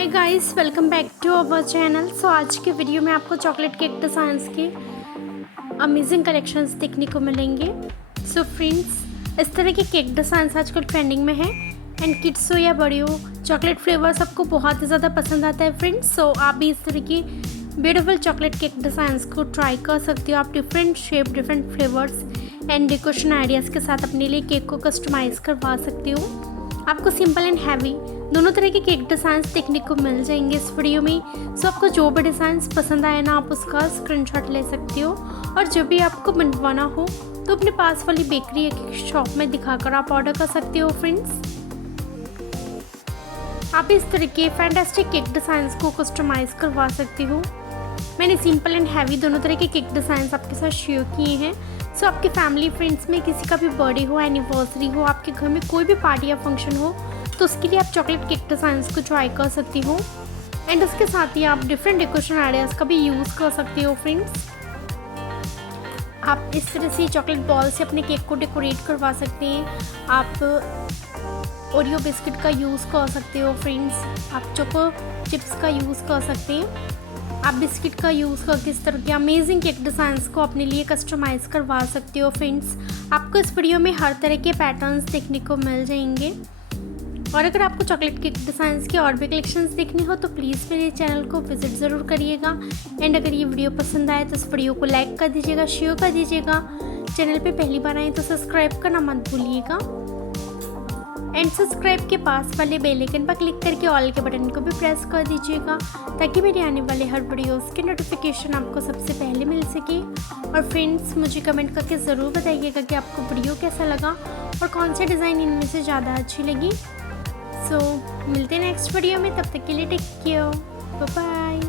Hi guys, welcome back to our channel. आज के video में आपको चॉकलेट केक डिज़ाइंस के अमेजिंग कलेक्शंस देखने को मिलेंगे। फ्रेंड्स, इस तरह के केक डिज़ाइंस आजकल ट्रेंडिंग में है एंड किड्स हो या बड़ी हो, चॉकलेट फ्लेवर सबको बहुत ही ज़्यादा पसंद आता है फ्रेंड्स। आप भी इस तरह की ब्यूटीफुल चॉकलेट केक डिज़ाइंस को ट्राई कर सकते हो। आप different shape, different flavours and decoration ideas के साथ अपने लिए केक को कस्टमाइज़ करवा सकते हो। आपको सिंपल एंड हैवी दोनों तरह के केक डिज़ाइंस देखने को मिल जाएंगे इस वीडियो में। आपको जो भी डिज़ाइंस पसंद आए ना, आप उसका स्क्रीनशॉट ले सकते हो और जब भी आपको बनवाना हो तो अपने पास वाली बेकरी या शॉप में दिखाकर आप ऑर्डर कर सकते हो फ्रेंड्स। आप इस तरह के फैंटास्टिक केक डिज़ाइंस को कस्टमाइज़ करवा सकते हो। मैंने सिंपल एंड हैवी दोनों तरह के केक डिज़ाइंस आपके साथ शेयर किए हैं। आपके फैमिली फ्रेंड्स में किसी का भी बर्थडे हो, एनिवर्सरी हो, आपके घर में कोई भी पार्टी या फंक्शन हो तो उसके लिए आप चॉकलेट केक डिज़ाइंस को ट्राई कर सकती हो एंड उसके साथ ही आप डिफरेंट डेकोरेशन आइडियाज़ का भी यूज़ कर सकते हो फ्रेंड्स। आप इस तरह से चॉकलेट बॉल से अपने केक को डेकोरेट करवा सकते हैं। आप ओरियो बिस्किट का यूज़ कर सकते हो फ्रेंड्स। आप चोको चिप्स का यूज़ कर सकते हैं। आप बिस्किट का यूज़ करके इस तरह के अमेजिंग केक डिज़ाइंस को अपने लिए कस्टमाइज़ करवा सकते हो फ्रेंड्स। आपको इस वीडियो में हर तरह के पैटर्न्स देखने को मिल जाएंगे और अगर आपको चॉकलेट केक डिज़ाइंस के और भी कलेक्शंस देखने हो तो प्लीज़ मेरे चैनल को विजिट ज़रूर करिएगा एंड अगर ये वीडियो पसंद आए तो इस वीडियो को लाइक कर दीजिएगा, शेयर कर दीजिएगा। चैनल पे पहली बार आए तो सब्सक्राइब करना मत भूलिएगा एंड सब्सक्राइब के पास वाले बेल आइकन पर क्लिक करके ऑल के बटन को भी प्रेस कर दीजिएगा ताकि मेरे आने वाले हर वीडियोस के नोटिफिकेशन आपको सबसे पहले मिल सके। और फ्रेंड्स, मुझे कमेंट करके ज़रूर बताइएगा कि आपको वीडियो कैसा लगा और कौन सा डिज़ाइन इनमें से ज़्यादा अच्छी लगी। मिलते हैं नेक्स्ट वीडियो में, तब तक के लिए टेक केयर, बाय बाय।